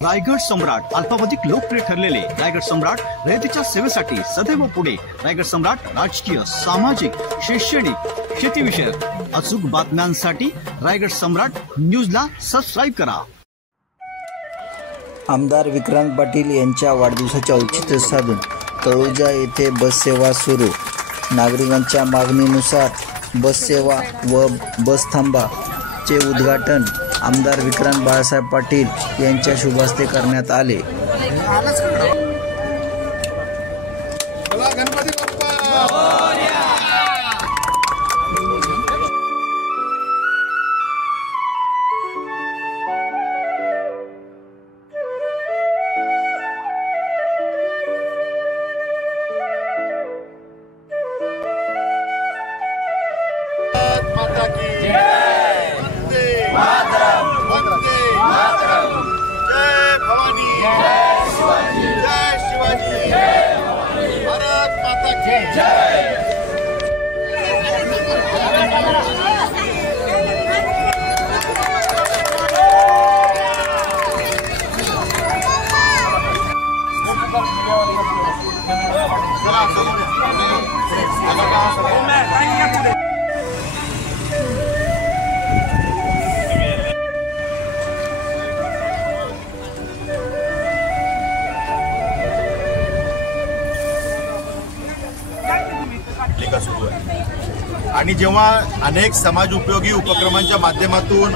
रायगड सम्राट अल्पावधिक लोकप्रिय ठरलेले रायगड सम्राट रयतेच्या सेवेसाठी सदैव पुढे। रायगड सम्राट राजकीय, सामाजिक, शैक्षणिक, शेतीविषयक अचूक बातम्यांसाठी रायगड सम्राट न्यूजला सबस्क्राईब करा। आमदार विक्रांत पाटील यांच्या वाढदिवसाचे औचित्य साधून तळोजा येथे बस सेवा सुरू। नागरिकांच्या मागणीनुसार बस सेवा व बस थांबाचे उद्घाटन आमदार विक्रांत बाळासाहेब पाटील यांच्या शुभ हस्ते करण्यात आले। आणि जेव्हा अनेक समाज उपयोगी उपक्रमांच्या माध्यमातून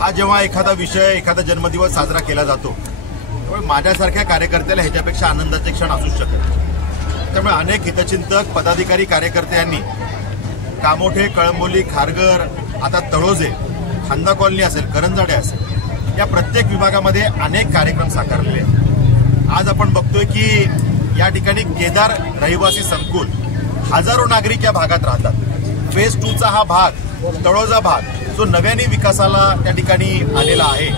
हा जेव्हा एखादा विषय, एखादा जन्मदिवस साजरा केला जातो, त्यामुळे माझ्यासारख्या कार्यकर्त्याला ह्याच्यापेक्षा आनंदाचे क्षण असूच शकत नाही। त्यामुळे अनेक हितचिंतक, पदाधिकारी, कार्यकर्त्यांनी कामोठे, कळंबोली, खारघर, आता तळोजे, खांदा कॉलनी असेल, करंजाडे असेल, या प्रत्येक विभागामध्ये अनेक कार्यक्रम साकारलेले आहेत। आज आपण बघतोय की या ठिकाणी केदार रहिवासी संकुल, हजारो नागरिक या भागात राहतात। फेज 2चा हा भाग, तळोजा भाग, जो नव्याने विकासाला त्या ठिकाणी आलेला आहे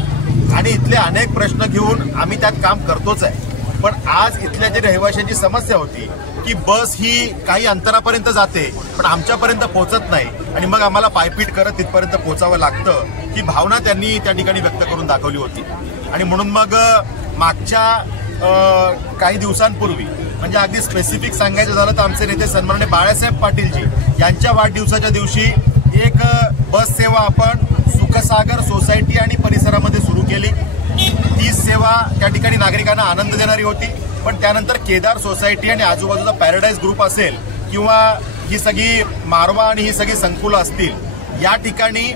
आणि इथले अनेक प्रश्न घेऊन आम्ही त्यात काम करतोच आहे। पण आज इथल्या जे रहिवाशांची समस्या होती की बस ही काही अंतरापर्यंत जाते पण आमच्यापर्यंत पोहोचत नाही आणि मग आम्हाला पायपीट करत तिथपर्यंत पोहोचावं लागतं, ही भावना त्यांनी त्या ठिकाणी व्यक्त करून दाखवली होती। आणि म्हणून मग मागच्या काही दिवसांपूर्वी, म्हणजे अगदी स्पेसिफिक सांगायचं झालं तर आमचे नेते सन्माननीय बाळासाहेब पाटीलजी यांच्या वाढदिवसाच्या दिवशी एक बस सेवा आपण सुखसागर सोसायटी आणि परिसरामध्ये सुरू केली। ती सेवा त्या ठिकाणी नागरिकांना आनंद देणारी होती। पण त्यानंतर केदार सोसायटी आणि आजूबाजूचा पॅराडाईज ग्रुप असेल किंवा ही सगळी मारवा आणि ही सगळी संकुलं असतील, या ठिकाणी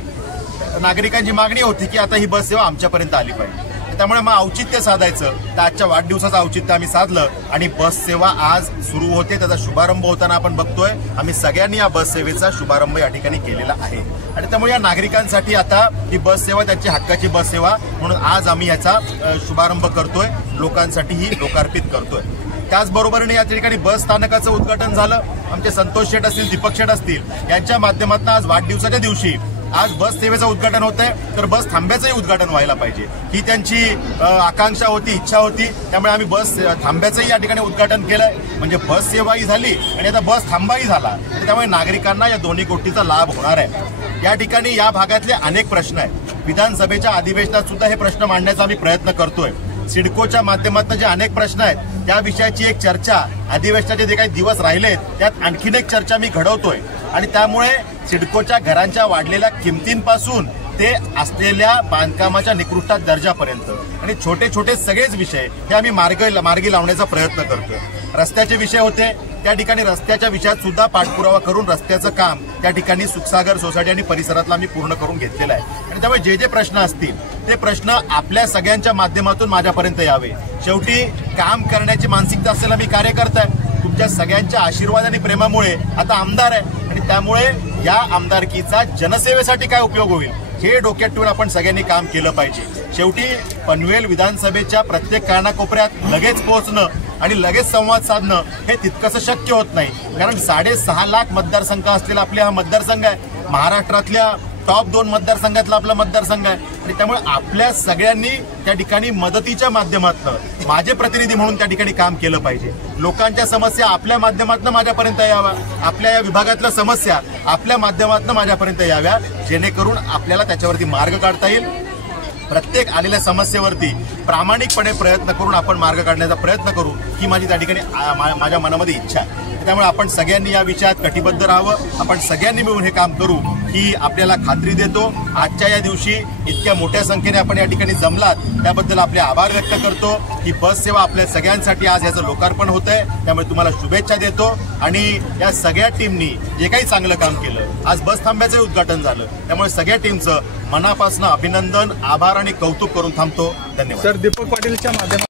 नागरिकांची मागणी होती की आता ही बस सेवा आमच्यापर्यंत आली पाहिजे। त्यामुळे मग औचित्य साधायचं तर आजच्या वाढदिवसाचं औचित्य आम्ही साधलं आणि बस सेवा आज सुरू होते। त्याचा शुभारंभ होताना आपण बघतोय आम्ही सगळ्यांनी या बस सेवेचा शुभारंभ या ठिकाणी केलेला आहे आणि त्यामुळे या नागरिकांसाठी आता ही बस सेवा त्यांची हक्काची बस सेवा म्हणून आज आम्ही याचा शुभारंभ करतोय, लोकांसाठी ही लोकार्पित करतोय। त्याचबरोबरीने या ठिकाणी बस स्थानकाचं उद्घाटन झालं। आमचे संतोष शेठ असतील, दीपक शेठ असतील यांच्या माध्यमातून आज वाढदिवसाच्या दिवशी आज बस सेवेचं उद्घाटन होत आहे, तर बस थांब्याचंही उद्घाटन व्हायला पाहिजे ही त्यांची आकांक्षा होती, इच्छा होती। त्यामुळे आम्ही बस थांब्याचंही या ठिकाणी उद्घाटन केलंय, म्हणजे बस सेवाही झाली आणि आता बस थांबाही झाला। त्यामुळे नागरिकांना या दोन्ही गोष्टीचा लाभ होणार आहे। या ठिकाणी या भागातले अनेक प्रश्न आहेत। विधानसभेच्या अधिवेशनात सुद्धा हे प्रश्न मांडण्याचा आम्ही प्रयत्न करतोय। सिडकोच्या माध्यमातून जे अनेक प्रश्न आहेत त्या विषयाची एक चर्चा, अधिवेशनाचे जे काही दिवस राहिलेत त्यात आणखीन एक चर्चा मी घडवतोय आणि त्यामुळे सिडकोच्या घरांच्या वाढलेल्या किमतींपासून ते असलेल्या बांधकामाच्या निकृष्ट दर्जापर्यंत आणि छोटे छोटे सगळेच विषय हे आम्ही मार्गी लावण्याचा प्रयत्न करतोय। रस्त्याचे विषय होते, त्या ठिकाणी रस्त्याच्या विषयात सुद्धा पाठपुरावा करून रस्त्याचं काम त्या ठिकाणी सुखसागर सोसायटी आणि परिसरातला आम्ही पूर्ण करून घेतलेलं आहे आणि त्यामुळे जे जे प्रश्न असतील ते प्रश्न आपल्या सगळ्यांच्या माध्यमातून माझ्यापर्यंत यावे। शेवटी काम करण्याची मानसिकता असलेला मी कार्यकर्ता आहे। तुमच्या सगळ्यांच्या आशीर्वाद आणि प्रेमामुळे आता आमदार आहे आणि त्यामुळे या आमदारकीचा जनसेवेसाठी काय उपयोग होईल हे डोक्यात ठेवून आपण सगळ्यांनी काम केलं पाहिजे। शेवटी पनवेल विधानसभेच्या प्रत्येक कानाकोपऱ्यात लगेच पोहोचणं आणि लगेच संवाद साधणं हे तितकंसं शक्य होत नाही, कारण 6.5 लाख मतदारसंघ असलेला आपला हा मतदारसंघ आहे। महाराष्ट्रातल्या टॉप 2 मतदारसंघातला आपला मतदारसंघ आहे आणि त्यामुळे आपल्या सगळ्यांनी त्या ठिकाणी मदतीच्या माध्यमातून माझे प्रतिनिधी म्हणून त्या ठिकाणी काम केलं पाहिजे। लोकांच्या समस्या आपल्या माध्यमातून माझ्यापर्यंत याव्या, आपल्या या विभागातल्या समस्या आपल्या माध्यमातून माझ्यापर्यंत याव्या, जेणेकरून आपल्याला त्याच्यावरती मार्ग काढता येईल। प्रत्येक आलेल्या समस्येवरती प्रामाणिकपणे प्रयत्न करून आपण मार्ग काढण्याचा प्रयत्न करू ही माझी त्या ठिकाणी माझ्या मनामध्ये इच्छा आहे. त्यामुळे आपण सगळ्यांनी या विषयात कटिबद्ध राहावं, आपण सगळ्यांनी मिळून हे काम करू ही आपल्याला खात्री देतो. आजच्या या दिवशी इतक्या मोठ्या संख्येने आपण या ठिकाणी जमलात त्याबद्दल आपले आभार व्यक्त करतो. ही बस सेवा आपल्या सगळ्यांसाठी आज याचं लोकार्पण होत आहे, त्यामुळे तुम्हाला शुभेच्छा देतो. आणि या सगळ्या टीमनी जे काही चांगलं काम केलं, आज बस थांब्याचं उद्घाटन झालं, त्यामुळे सगळ्या टीमचं मनापासून अभिनंदन, आभार आणि कौतुक करून थांबतो. धन्यवाद. सर, दीपक पाटीलच्या माध्यमातून